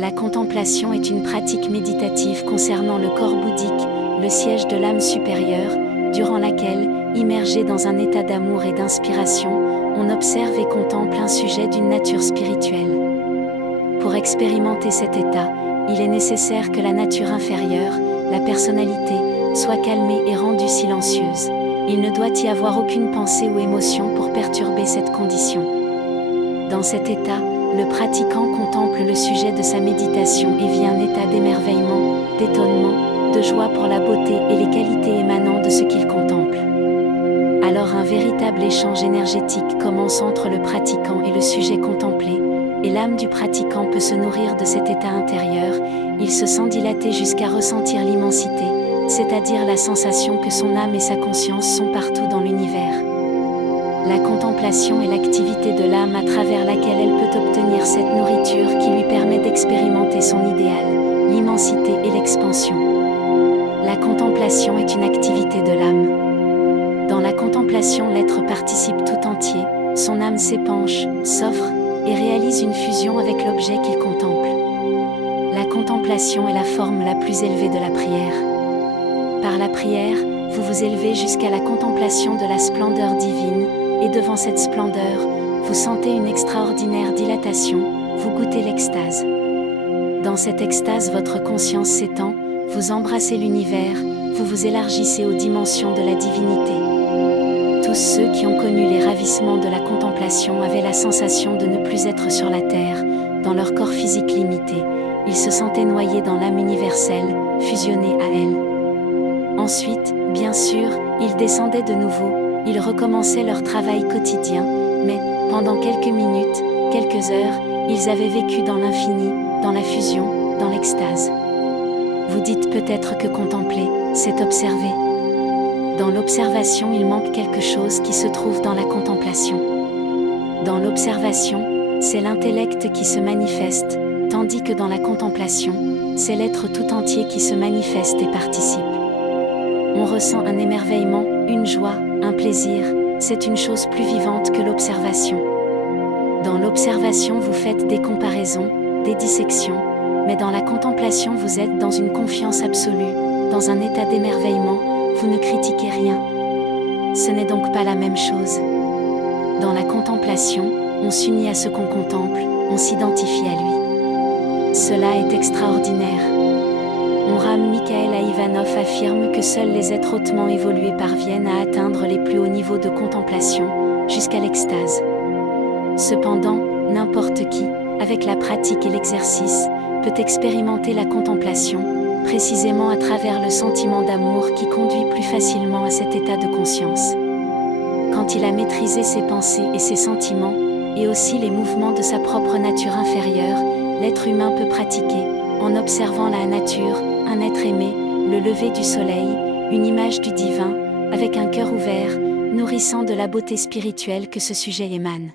La contemplation est une pratique méditative concernant le corps bouddhique, le siège de l'âme supérieure, durant laquelle, immergé dans un état d'amour et d'inspiration, on observe et contemple un sujet d'une nature spirituelle. Pour expérimenter cet état, il est nécessaire que la nature inférieure, la personnalité, soit calmée et rendue silencieuse. Il ne doit y avoir aucune pensée ou émotion pour perturber cette condition. Dans cet état, le pratiquant contemple le sujet de sa méditation et vit un état d'émerveillement, d'étonnement, de joie pour la beauté et les qualités émanant de ce qu'il contemple. Alors un véritable échange énergétique commence entre le pratiquant et le sujet contemplé, et l'âme du pratiquant peut se nourrir de cet état intérieur, il se sent dilaté jusqu'à ressentir l'immensité, c'est-à-dire la sensation que son âme et sa conscience sont partout dans l'univers. La contemplation est l'activité de l'âme à travers laquelle elle peut obtenir cette nourriture qui lui permet d'expérimenter son idéal, l'immensité et l'expansion. La contemplation est une activité de l'âme. Dans la contemplation, l'être participe tout entier, son âme s'épanche, s'offre, et réalise une fusion avec l'objet qu'il contemple. La contemplation est la forme la plus élevée de la prière. Par la prière, vous vous élevez jusqu'à la contemplation de la splendeur divine, et devant cette splendeur, vous sentez une extraordinaire dilatation, vous goûtez l'extase. Dans cette extase, votre conscience s'étend, vous embrassez l'univers, vous vous élargissez aux dimensions de la divinité. Tous ceux qui ont connu les ravissements de la contemplation avaient la sensation de ne plus être sur la terre, dans leur corps physique limité, ils se sentaient noyés dans l'âme universelle, fusionnés à elle. Ensuite, bien sûr, ils descendaient de nouveau, ils recommençaient leur travail quotidien, mais, pendant quelques minutes, quelques heures, ils avaient vécu dans l'infini, dans la fusion, dans l'extase. Vous dites peut-être que contempler, c'est observer. Dans l'observation, il manque quelque chose qui se trouve dans la contemplation. Dans l'observation, c'est l'intellect qui se manifeste, tandis que dans la contemplation, c'est l'être tout entier qui se manifeste et participe. On ressent un émerveillement, une joie, un plaisir, c'est une chose plus vivante que l'observation. Dans l'observation, vous faites des comparaisons, des dissections, mais dans la contemplation, vous êtes dans une confiance absolue, dans un état d'émerveillement, vous ne critiquez rien. Ce n'est donc pas la même chose. Dans la contemplation, on s'unit à ce qu'on contemple, on s'identifie à lui. Cela est extraordinaire. Ram Mikhaël Ivanov affirme que seuls les êtres hautement évolués parviennent à atteindre les plus hauts niveaux de contemplation, jusqu'à l'extase. Cependant, n'importe qui, avec la pratique et l'exercice, peut expérimenter la contemplation, précisément à travers le sentiment d'amour qui conduit plus facilement à cet état de conscience. Quand il a maîtrisé ses pensées et ses sentiments, et aussi les mouvements de sa propre nature inférieure, l'être humain peut pratiquer, en observant la nature, un être aimé, le lever du soleil, une image du divin, avec un cœur ouvert, nourrissant de la beauté spirituelle que ce sujet émane.